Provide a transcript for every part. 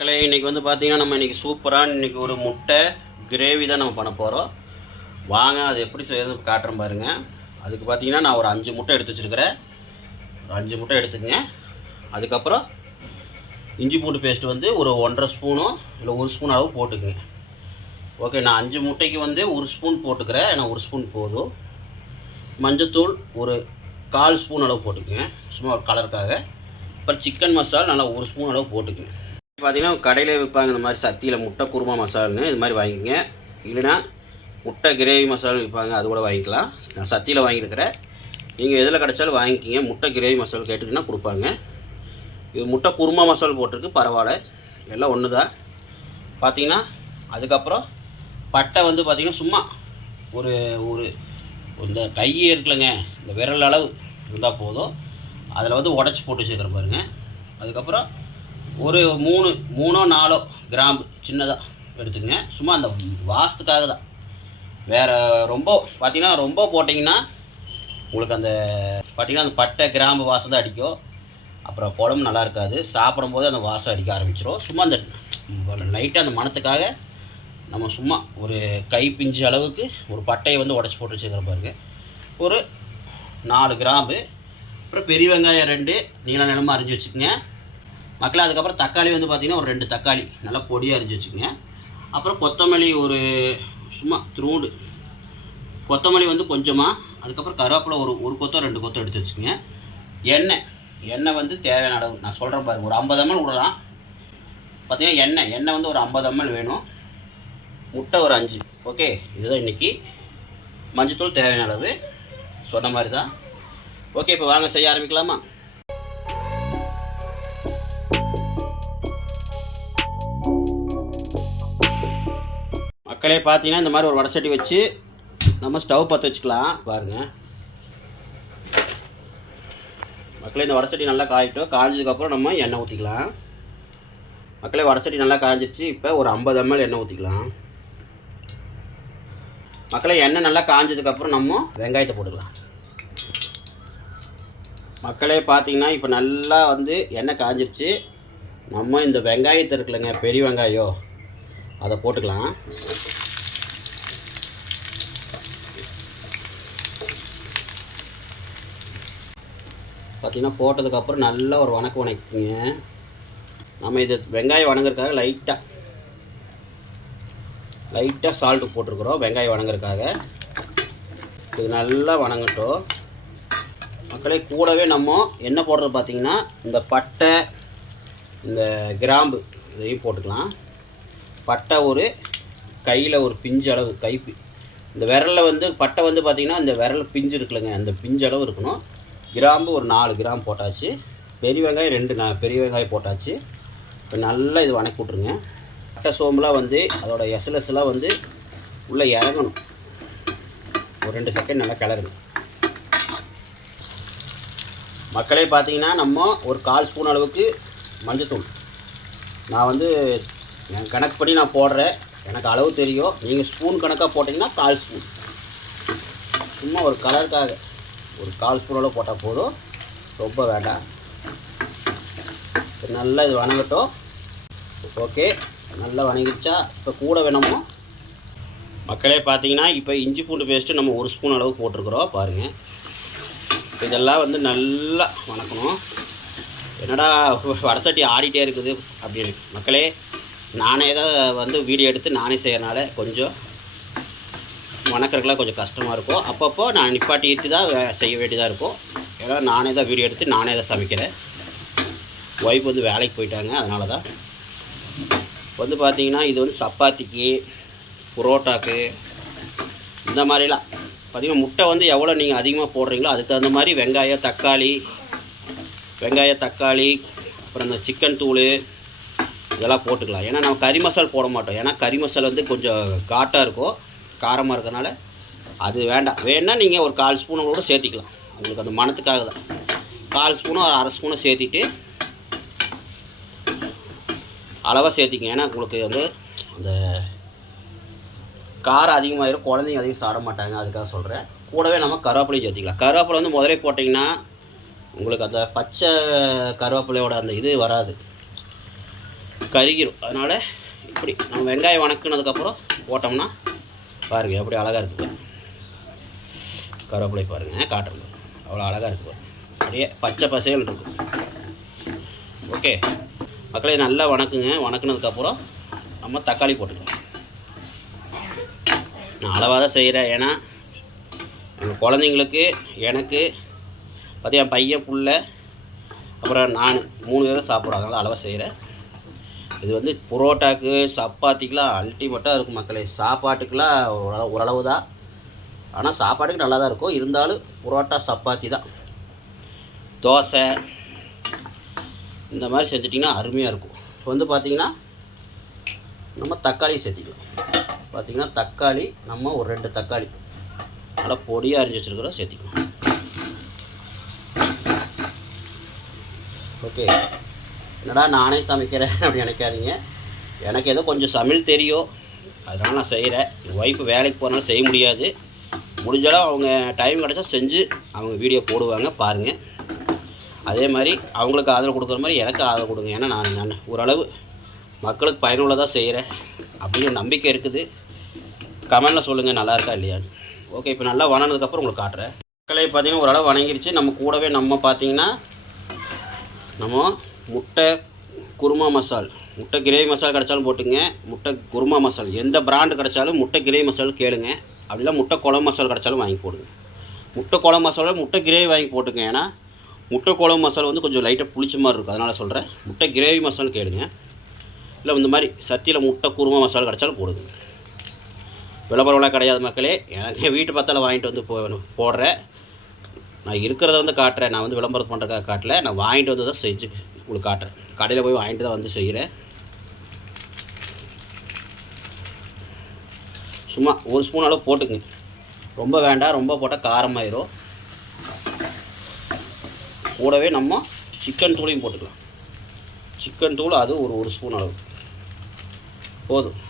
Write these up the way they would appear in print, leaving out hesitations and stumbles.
மக்களே இன்றைக்கி வந்து பார்த்திங்கன்னா நம்ம இன்றைக்கி சூப்பராக இன்றைக்கி ஒரு முட்டை கிரேவி தான் நம்ம பண்ண போகிறோம். வாங்க அது எப்படி செய்யறது காட்டுறேன் பாருங்கள். அதுக்கு பார்த்திங்கன்னா நான் ஒரு 5 முட்டை எடுத்து வச்சுருக்கிறேன். ஒரு 5 முட்டை எடுத்துக்கங்க. அதுக்கப்புறம் இஞ்சி பூண்டு பேஸ்ட்டு வந்து ஒரு 1.5 ஸ்பூனோ இல்லை 1 ஸ்பூன் அளவு போட்டுக்குங்க. ஓகே, நான் 5 முட்டைக்கு வந்து 1 ஸ்பூன் போட்டுக்கிறேன். ஏன்னா 1 ஸ்பூன் போதும். மஞ்சத்தூள் ஒரு 1/4 ஸ்பூன் அளவு போட்டுக்குங்க, சும்மா ஒரு கலருக்காக. அப்புறம் சிக்கன் மசாலா நல்லா 1 ஸ்பூன் அளவு போட்டுக்குங்க. பார்த்தீங்கன்னா கடையில் விற்பாங்க இந்த மாதிரி சத்தியில் முட்டை குருமா மசாலான்னு, இது மாதிரி வாங்கிக்கங்க. இல்லைனா முட்டை கிரேவி மசாலா விற்பாங்க, அது கூட வாங்கிக்கலாம். நான் சத்தியில் வாங்கியிருக்கிறேன். நீங்கள் எதில் கிடச்சாலும் வாங்கிக்கிங்க. முட்டை கிரேவி மசாலா கேட்டுக்கிங்கன்னா கொடுப்பாங்க. இது முட்டை குருமா மசாலா போட்டிருக்கு, பரவாயில்ல, எல்லாம் ஒன்று தான். பார்த்தீங்கன்னா அதுக்கப்புறம் பட்டை வந்து பார்த்திங்கன்னா சும்மா ஒரு ஒரு இந்த கை இருக்குல்லங்க, இந்த விரல் அளவு இருந்தால் போதும். அதில் வந்து உடச்சி போட்டு வச்சுக்கிறேன் பாருங்கள். அதுக்கப்புறம் ஒரு 3-4 கிராம்பு சின்னதாக எடுத்துக்கங்க, சும்மா அந்த வாசத்துக்காக தான். வேறு ரொம்ப பார்த்திங்கன்னா ரொம்ப போட்டிங்கன்னா உங்களுக்கு அந்த பார்த்திங்கன்னா அந்த பட்டை கிராம்பு வாசம் தான் அடிக்கும். அப்புறம் குழம்பு நல்லா இருக்காது, சாப்பிடும்போது அந்த வாசம் அடிக்க ஆரம்பிச்சிடும். சும்மா அந்த லைட்டாக அந்த மணத்துக்காக நம்ம சும்மா ஒரு கை பிஞ்சு அளவுக்கு ஒரு பட்டையை வந்து உடச்சி போட்டு வச்சுக்கிற பாருங்க. ஒரு 4 கிராம்பு. அப்புறம் பெரிய வெங்காயம் 2 நீளமாக அரிஞ்சு வச்சுக்கோங்க மக்களே. அதுக்கப்புறம் தக்காளி வந்து பார்த்திங்கன்னா ஒரு 2 தக்காளி நல்லா பொடியாக அரிஞ்சு வச்சுக்கோங்க. அப்புறம் கொத்தமல்லி ஒரு சும்மா த்ரூண்டு கொத்தமல்லி வந்து கொஞ்சமாக. அதுக்கப்புறம் கருவேப்பிலை ஒரு கொத்தோ 2 கொத்தோ எடுத்து வச்சுக்கோங்க. எண்ணெய் வந்து தேவையான அளவு நான் சொல்கிறேன் பாருங்கள். ஒரு 50 ml விடலாம். பார்த்திங்கன்னா எண்ணெய் வந்து ஒரு 50 ml வேணும். முட்டை ஒரு 5. ஓகே, இதுதான் இன்றைக்கி. மஞ்சத்தூள் தேவையான அளவு சொன்ன மாதிரி தான். ஓகே, இப்போ வாங்க செய்ய ஆரம்பிக்கலாமா? மக்களே பார்த்தீங்கன்னா இந்த மாதிரி ஒரு வடசட்டி வச்சு நம்ம ஸ்டவ் பற்ற வச்சுக்கலாம் பாருங்கள். மக்களே இந்த வடசட்டி நல்லா காயிட்டோம். காய்ஞ்சதுக்கப்புறம் நம்ம எண்ணெய் ஊற்றிக்கலாம். மக்களே வடசட்டி நல்லா காய்ஞ்சிருச்சு. இப்போ ஒரு 50 ml எண்ணெய் ஊற்றிக்கலாம். மக்களே எண்ணெய் நல்லா காய்ஞ்சதுக்கப்புறம் நம்ம வெங்காயத்தை போட்டுக்கலாம். மக்களே பார்த்தீங்கன்னா இப்போ நல்லா வந்து எண்ணெய் காய்ஞ்சிருச்சு. நம்ம இந்த வெங்காயத்தை இருக்குல்லங்க, பெரிய வெங்காயம், அதை போட்டுக்கலாம். பார்த்தீங்கன்னா போட்டதுக்கப்புறம் நல்லா ஒரு வணக்குங்க. நம்ம இது வெங்காயம் வணங்குறதுக்காக லைட்டாக சால்ட்டு போட்டிருக்குறோம், வெங்காயம் வணங்குறதுக்காக. இது நல்லா வணங்கட்டும் மக்களே. கூடவே நம்ம என்ன போடுறது பார்த்திங்கன்னா இந்த பட்டை, இந்த கிராம்பு இதையும் போட்டுக்கலாம். பட்டை ஒரு கையில் ஒரு பிஞ்சு அளவு, இந்த விரலில் வந்து பட்டை வந்து பார்த்திங்கன்னா இந்த விரல் பிஞ்சு இருக்குல்லங்க, அந்த பிஞ்சு அளவு இருக்கணும். கிராம்பு ஒரு 4 கிராம் போட்டாச்சு. பெரிய வெங்காயம் 2 பெரிய வெங்காயம் போட்டாச்சு. இப்போ நல்லா இது வணக்கி விட்ருங்க. பட்டை சோம்புலாம் வந்து அதோட எஸ்எல்எஸ்லாம் வந்து உள்ளே இறங்கணும். ஒரு 2 செகண்ட் நல்லா கிளறுங்க மக்களே. பார்த்தீங்கன்னா நம்ம ஒரு 1/4 ஸ்பூன் அளவுக்கு மஞ்சத்தூள், நான் வந்து என் கணக்குப்படி நான் போடுறேன், எனக்கு அளவு தெரியும். நீங்கள் ஸ்பூன் கணக்காக போட்டிங்கன்னா 1/4 ஸ்பூன், சும்மா ஒரு கலருக்காக ஒரு 1/4 ஸ்பூன் அளவு போட்டால் போதும், ரொம்ப வேண்டாம். நல்லா இது வணங்கட்டும். ஓகே, நல்லா வணங்கிடுச்சா? இப்போ கூட வேணுமோ மக்களே பார்த்தீங்கன்னா இப்போ இஞ்சி பூண்டு பேஸ்ட்டு நம்ம 1 ஸ்பூன் அளவு போட்டிருக்கிறோம் பாருங்கள். இதெல்லாம் வந்து நல்லா வணக்கணும். என்னடா வடசட்டி ஆடிட்டே இருக்குது அப்படின்னு மக்களே, நானே தான் வந்து வீடியோ எடுத்து நானே செய்யறனால கொஞ்சம் வணக்கறதுக்குலாம் கொஞ்சம் கஷ்டமாக இருக்கும். அப்பப்போ நான் நிப்பாட்டி ஏற்றி தான் செய்ய வேண்டியதாக இருக்கும். ஏன்னா நானே தான் வீடியோ எடுத்து நானே தான் சமைக்கிறேன். ஒய்ஃப் வந்து வேலைக்கு போயிட்டாங்க, அதனால தான். வந்து பார்த்திங்கன்னா இது வந்து சப்பாத்திக்கு, புரோட்டாக்கு, இந்த மாதிரிலாம் பார்த்திங்கன்னா முட்டை வந்து எவ்வளோ நீங்கள் அதிகமாக போடுறீங்களோ அதுக்கு தகுந்த மாதிரி வெங்காயம் தக்காளி அப்புறம் இந்த சிக்கன் தூள் இதெல்லாம் போட்டுக்கலாம். ஏன்னா நம்ம கறி மசாலா போட மாட்டோம். ஏன்னா கறி மசாலா வந்து கொஞ்சம் காட்டாக இருக்கும், காரமாக இருக்கிறனால அது வேண்டாம். வேணால் நீங்கள் ஒரு 1/4 ஸ்பூனை கூட சேர்த்திக்கலாம், உங்களுக்கு அந்த மணத்துக்காக தான். 1/4 ஸ்பூனோ 1/2 ஸ்பூனை சேர்த்திட்டு அளவாக சேர்த்திங்க. ஏன்னா உங்களுக்கு வந்து அந்த காரம் அதிகமாகிடும், குழந்தைங்க அதிகம் சாப்பிட மாட்டாங்க, அதுக்காக சொல்கிறேன். கூடவே நம்ம கருவேப்பிலையும் சேர்த்திக்கலாம். கருவேப்பிலை வந்து முதலே போட்டிங்கன்னா உங்களுக்கு அந்த பச்சை கருவேப்பிலையோட அந்த இது வராது, கருகிரும். அதனால் இப்படி நம்ம வெங்காயம் வணக்குனதுக்கப்புறம் போட்டோம்னா பாருங்கள் எப்படி அழகாக இருக்குது. கருவேப்பிலை பாருங்கள் காட்டுறது அவ்வளோ அழகாக இருக்குது. அப்படியே பச்சை பசேல் இருக்கும். ஓகே மக்களே, நல்லா வணக்குங்க. வணக்குனதுக்கப்புறம் நம்ம தக்காளி போட்டுக்கலாம். நான் அளவாக தான் செய்கிறேன். ஏன்னா எங்கள் குழந்தைங்களுக்கு, எனக்கு பார்த்தியா என் பையன் புள்ள அப்புறம் நான் 3 பேரும் சாப்பிட்றோம். அதனால் அளவாக செய்கிறேன். இது வந்து புரோட்டாக்கு சப்பாத்திக்கெலாம் அல்டிமேட்டாக இருக்கும் மக்களே. சாப்பாட்டுக்கெலாம் ஓரளவு தான், ஆனால் சாப்பாட்டுக்கு நல்லா தான் இருக்கும். இருந்தாலும் புரோட்டா சப்பாத்தி தான், தோசை இந்த மாதிரி செஞ்சிட்டிங்கன்னா அருமையாக இருக்கும். இப்போ வந்து பார்த்திங்கன்னா நம்ம தக்காளி சேர்த்திக்கலாம். பார்த்திங்கன்னா தக்காளி நம்ம ஒரு 2 தக்காளி நல்லா பொடியாக அரிஞ்சு வச்சுருக்கிறோம் சேர்த்திக்கலாம். ஓகே, என்னடா நானே சமைக்கிறேன் அப்படின்னு நினைக்காதீங்க. எனக்கு ஏதோ கொஞ்சம் சமையல் தெரியும், அதனால் நான் செய்கிறேன். என் ஒய்ஃபு வேலைக்கு போகிறனால செய்ய முடியாது. முடிஞ்சாலும் அவங்க டைம் கிடச்சா செஞ்சு அவங்க வீடியோ போடுவாங்க, பாருங்கள். அதே மாதிரி அவங்களுக்கு ஆதரவு கொடுக்குற மாதிரி எனக்கு ஆதரவு கொடுங்க. ஏன்னா நான் ஓரளவு மக்களுக்கு பயனுள்ளதாக செய்கிறேன் அப்படின்னு நம்பிக்கை இருக்குது. கமெண்டில் சொல்லுங்கள் நல்லா இருக்கா இல்லையான்னு. ஓகே, இப்போ நல்லா வணங்கினதுக்கப்புறம் உங்களுக்கு காட்டுறேன். மக்களை பார்த்திங்கன்னா ஓரளவு வணங்கிருச்சு. நம்ம கூடவே நம்ம பார்த்திங்கன்னா நம்ம முட்டை குருமா மசால், முட்டை கிரேவி மசாலா கிடச்சாலும் போட்டுங்க. முட்டை குருமா மசால் எந்த பிராண்டு கிடச்சாலும் முட்டை கிரேவி மசாலா கேளுங்க. அப்படிலாம் முட்டை குழம்பு மசாலா கிடச்சாலும் வாங்கி போடுங்க. முட்டை குழம்பு மசாலா முட்டை கிரேவி வாங்கி போட்டுங்க. ஏன்னா முட்டை குழம்பு மசாலா வந்து கொஞ்சம் லைட்டாக புளிச்ச மாதிரி இருக்கும். அதனால் சொல்கிறேன், முட்டை கிரேவி மசாலா கேளுங்க. இல்லை இந்த மாதிரி சத்தியில் முட்டை குருமா மசாலா கிடச்சாலும் போடுங்க. விளம்பரம்லாம் கிடையாது மக்களே. எனக்கு வீட்டு பத்தால் வாங்கிட்டு வந்து போடுறேன். நான் இருக்கிறத வந்து காட்டுறேன். நான் வந்து விளம்பரம் பண்ணுறதுக்காக காட்டல, நான் வாங்கிட்டு வந்து தான் செஞ்சு உங்களுக்கு காட்டுறேன். கடையில் போய் வாங்கிட்டு தான் வந்து செய்கிறேன். சும்மா 1 ஸ்பூன் அளவு போட்டுக்குங்க. ரொம்ப வேண்டாம், ரொம்ப போட்டால் காரமாயிரும். கூடவே நம்ம சிக்கன் தூளையும் போட்டுக்கலாம். சிக்கன் தூள் அது ஒரு 1 ஸ்பூன் அளவு போதும்.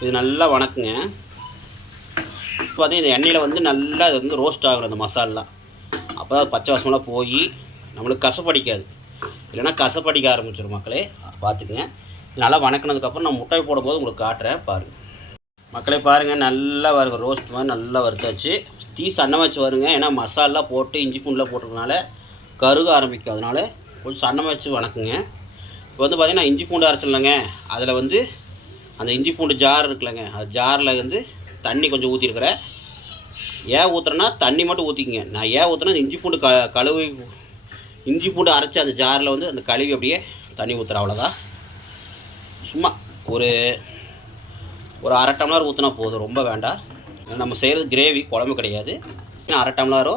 இது நல்லா வணக்குங்க. பார்த்தீங்கன்னா இந்த எண்ணெயில் வந்து நல்லா இது வந்து ரோஸ்ட் ஆகணும் அந்த மசாலெலாம். அப்போ தான் பச்சை வாசமெல்லாம் போய் நம்மளுக்கு கசப்படிக்காது. இல்லைன்னா கசப்படிக்க ஆரம்பிச்சிடும் மக்களே, பார்த்துக்குங்க. நல்லா வணக்கினதுக்கப்புறம் நான் முட்டை போடும்போது உங்களுக்கு காட்டுறேன் பாருங்கள். மக்களே பாருங்கள், நல்லா வருங்க. ரோஸ்ட் மாதிரி நல்லா வறுத்தாச்சு. தீ சன்னமாக வச்சு வருங்க. ஏன்னா மசாலா போட்டு இஞ்சி பூண்டில் போட்டுறதுனால கருக ஆரம்பிக்கும். அதனால் கொஞ்சம் சன்னமாக வச்சு வணக்குங்க. இப்போ வந்து பார்த்திங்கன்னா இஞ்சி பூண்டு அரைச்சிடலங்க. அதில் வந்து அந்த இஞ்சி பூண்டு ஜார் இருக்குல்லங்க, அது ஜாரில் வந்து தண்ணி கொஞ்சம் ஊற்றிருக்கிறேன். ஏன் ஊற்றுறேன்னா தண்ணி மட்டும் ஊற்றிக்கிங்க. நான் ஏன் ஊற்றுறேன்னா இஞ்சி பூண்டு கழுவி இஞ்சி பூண்டு அரைச்சி அந்த ஜாரில் வந்து அந்த கழுவி அப்படியே தண்ணி ஊற்றுறேன், அவ்வளோதான். சும்மா ஒரு 1/2 டம்ளர் ஊற்றினா போதும், ரொம்ப வேண்டாம். நம்ம செய்கிறது கிரேவி, குழம்பு கிடையாது. 1/2 டம்ளரோ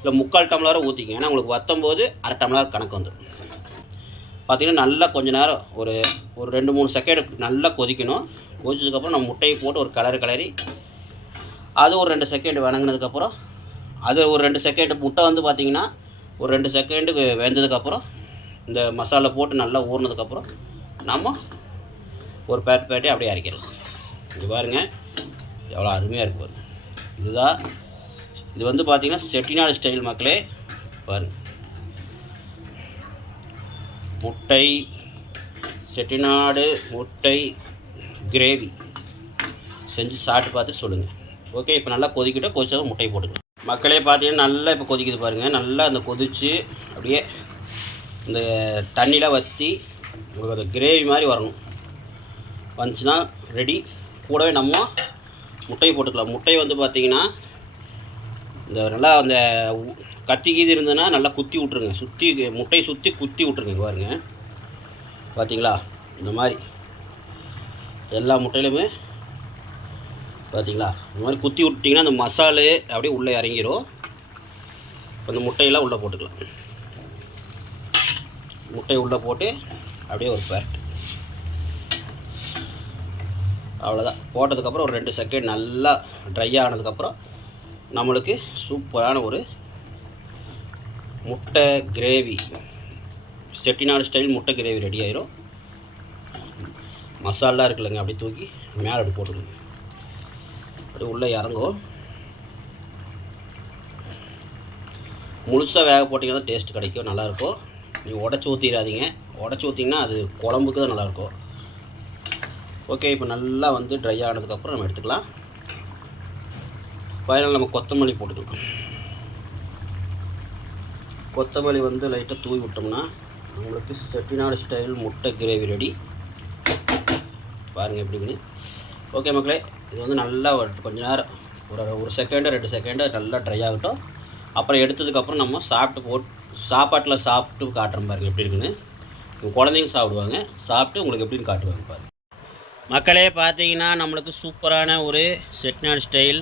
இல்லை 3/4 டம்ளரோ ஊற்றிங்க. ஏன்னா உங்களுக்கு வற்றும் போது 1/2 டம்ளர் கணக்கு வந்துடும். பார்த்திங்கன்னா நல்லா கொஞ்சம் நேரம் ஒரு 2-3 செகண்ட் நல்லா கொதிக்கணும். கொதிச்சதுக்கப்புறம் நம்ம முட்டையை போட்டு ஒரு கிளறி அது ஒரு 2 செகண்ட் வணங்கினதுக்கப்புறம் அது ஒரு 2 செகண்ட் முட்டை வந்து பார்த்திங்கன்னா ஒரு 2 செகண்டுக்கு வெந்ததுக்கப்புறம் இந்த மசாலா போட்டு நல்லா ஊறினதுக்கப்புறம் நம்ம ஒரு பேட்டே அப்படியே அரைக்கலாம். இது பாருங்கள் எவ்வளோ அருமையாக இருக்குது பாருங்கள். இதுதான் இது வந்து பார்த்திங்கன்னா செட்டிநாடு ஸ்டைல் மக்களே. பாருங்கள், முட்டை செட்டிநாடு முட்டை கிரேவி செஞ்சு சாப்பிட்டு பார்த்துட்டு சொல்லுங்கள். ஓகே, இப்போ நல்லா கொதிக்கிட்டோம். கொதிச்சா முட்டையை போட்டுக்கலாம். மக்களே பார்த்தீங்கன்னா நல்லா இப்போ கொதிக்குது பாருங்கள். நல்லா அந்த கொதித்து அப்படியே இந்த தண்ணியில் வற்றி உங்களுக்கு அந்த கிரேவி மாதிரி வரணும். வந்துச்சுன்னா ரெடி. கூடவே நம்ம முட்டையை போட்டுக்கலாம். முட்டையை வந்து பார்த்திங்கன்னா இந்த நல்லா அந்த கத்தி கீது இருந்ததுன்னா நல்லா குத்தி விட்ருங்க. முட்டையை சுற்றி குத்தி விட்ருங்க. பாருங்க, பார்த்தீங்களா? இந்த மாதிரி எல்லா முட்டையிலுமே பார்த்தீங்களா இந்த மாதிரி குத்தி விட்டிங்கன்னா அந்த மசாலு அப்படியே உள்ளே இறங்கிடும். இப்போ இந்த முட்டையெல்லாம் உள்ளே போட்டுக்கலாம். முட்டையை உள்ளே போட்டு அப்படியே ஒரு பேரட், அவ்வளோதான். போட்டதுக்கப்புறம் ஒரு 2 செகண்ட் நல்லா ட்ரை ஆனதுக்கப்புறம் நம்மளுக்கு சூப்பரான ஒரு முட்டை கிரேவி, செட்டிநாடு ஸ்டைல் முட்டை கிரேவி ரெடி ஆயிரும். மசாலா இருக்குல்லங்க, அப்படியே தூக்கி மேலே அப்படி போட்டுருங்க. அப்படியே உள்ளே இறங்கும். முழுசாக வேக போட்டிங்கன்னா டேஸ்ட் கிடைக்கும், நல்லாயிருக்கும். நீங்கள் உடச்சி ஊற்றிடாதீங்க. உடச்சி ஊற்றிங்கன்னா அது குழம்புக்கு தான் நல்லாயிருக்கும். ஓகே, இப்போ நல்லா வந்து ட்ரை ஆனதுக்கப்புறம் நம்ம எடுத்துக்கலாம். ஃபைனல் நம்ம கொத்தமல்லி போட்டுக்கலாம். கொத்தமல்லி வந்து லைட்டாக தூவி விட்டோம்னா நம்மளுக்கு செட்டிநாடு ஸ்டைல் முட்டை கிரேவி ரெடி. பாருங்கள் எப்படின்னு. ஓகே மக்களே, இது வந்து நல்லா கொஞ்ச நேரம் ஒரு செகண்டு 2 செகண்டு நல்லா ட்ரை ஆகட்டும். அப்புறம் எடுத்ததுக்கப்புறம் நம்ம சாப்பாட்டில் சாப்பிட்டு காட்டுறோம் பாருங்கள் எப்படி இருக்குன்னு. குழந்தைங்க சாப்பிடுவாங்க, சாப்பிட்டு உங்களுக்கு எப்படின்னு காட்டுவாங்க பாருங்கள். மக்களே பார்த்தீங்கன்னா நம்மளுக்கு சூப்பரான ஒரு செட்டிநாடு ஸ்டைல்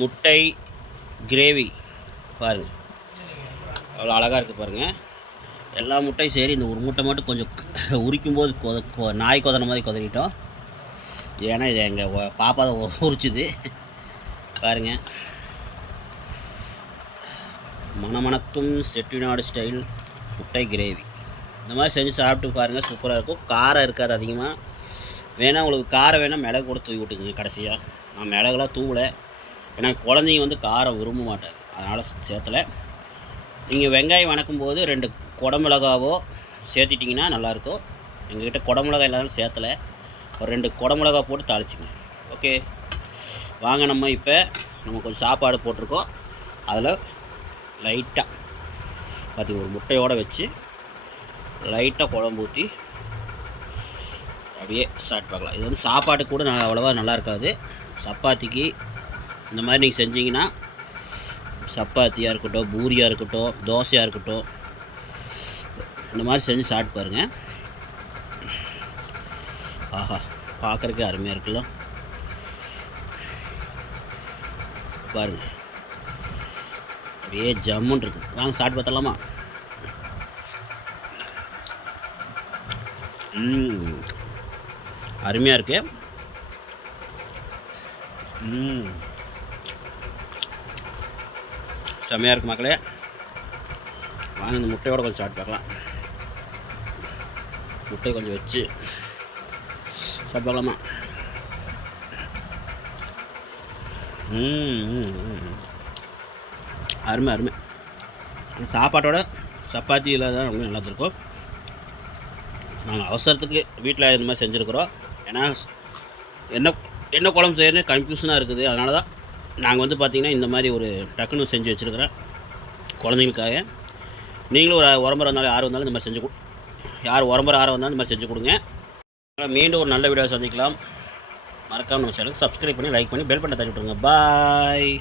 முட்டை கிரேவி பாருங்கள், அவ்வளோ அழகாக இருக்குது பாருங்கள். எல்லா முட்டையும் சரி, இந்த ஒரு முட்டை மட்டும் கொஞ்சம் உரிக்கும் போது நாய் கொதன மாதிரி கொதறிட்டோம். ஏன்னா இது எங்கள் பாப்பா தான் உரிச்சுது பாருங்கள். மணமணக்கும் செட்டிநாடு ஸ்டைல் முட்டை கிரேவி இந்த மாதிரி செஞ்சு சாப்பிட்டு பாருங்கள், சூப்பராக இருக்கும். காரம் இருக்காது அதிகமாக. வேணால் உங்களுக்கு காரம் வேணால் மிளகு கூட தூவி விட்டுக்குங்க கடைசியாக. நான் மிளகுலாம் தூவலை, ஏன்னா குழந்தைங்க வந்து காரம் விரும்ப மாட்டாங்க, அதனால் சேர்த்தலை. நீங்கள் வெங்காயம் வணக்கும் போது 2 குடமிளகாவோ சேர்த்திட்டிங்கன்னா நல்லாயிருக்கும். எங்கள்கிட்ட குடமிளகா எல்லாரும் சேர்த்தலை, ஒரு 2 குடமிளகா போட்டு தாளிச்சிங்க. ஓகே வாங்க, நம்ம கொஞ்சம் சாப்பாடு போட்டிருக்கோம். அதில் லைட்டாக பார்த்திங்க ஒரு முட்டையோடு வச்சு லைட்டாக குழம்பு ஊற்றி அப்படியே ஸ்டார்ட் பார்க்கலாம். இது வந்து சாப்பாட்டுக்கு கூட அவ்வளோவா நல்லா இருக்காது. சப்பாத்திக்கு இந்த மாதிரி நீங்கள் செஞ்சிங்கன்னா, சப்பாத்தியாக இருக்கட்டும், பூரியாக இருக்கட்டும், தோசையாக இருக்கட்டும், இந்த மாதிரி செஞ்சு சாப்பிட்டு பாருங்கள். ஆஹா, பார்க்குறக்கே அருமையாக இருக்குல்ல பாருங்கள், அப்படியே ஜம்முன்னு இருக்குது. வாங்க சாப்பிட்டு பார்த்தலாமா? அருமையாக இருக்குது. செம்மையாக இருக்குது மக்களே. வாங்க இந்த முட்டையோட கொஞ்சம் சாப்பிட்டு பார்க்கலாம். முட்டை கொஞ்சம் வச்சு சாப்பிட்டு பார்க்கலாமா? அருமை. சாப்பாட்டோட சப்பாத்தியில் தான் ரொம்ப நல்லா இருக்கும். நாங்கள் அவசரத்துக்கு வீட்டில் இந்த மாதிரி செஞ்சுருக்குறோம். ஏன்னா என்ன குழம்பு செய்யணும்னு கன்ஃபியூஷனாக இருக்குது. அதனால தான் நாங்கள் வந்து பார்த்திங்கன்னா இந்த மாதிரி ஒரு டக்குன்னு செஞ்சு வச்சுருக்கிறேன் குழந்தைங்களுக்காக. நீங்களும் ஒரு உரம்பரை வந்தாலும் யார் வந்தாலும் இந்த மாதிரி யார் உரம்பரை யார் வந்தாலும் இந்த மாதிரி செஞ்சு கொடுங்க. மீண்டும் ஒரு நல்ல வீடியோ சந்திக்கலாம். மறக்காமல் நம்ம சேனலுக்கு சப்ஸ்கிரைப் பண்ணி லைக் பண்ணி பெல் பட்டனை தட்டி விட்ருங்க. பாய்.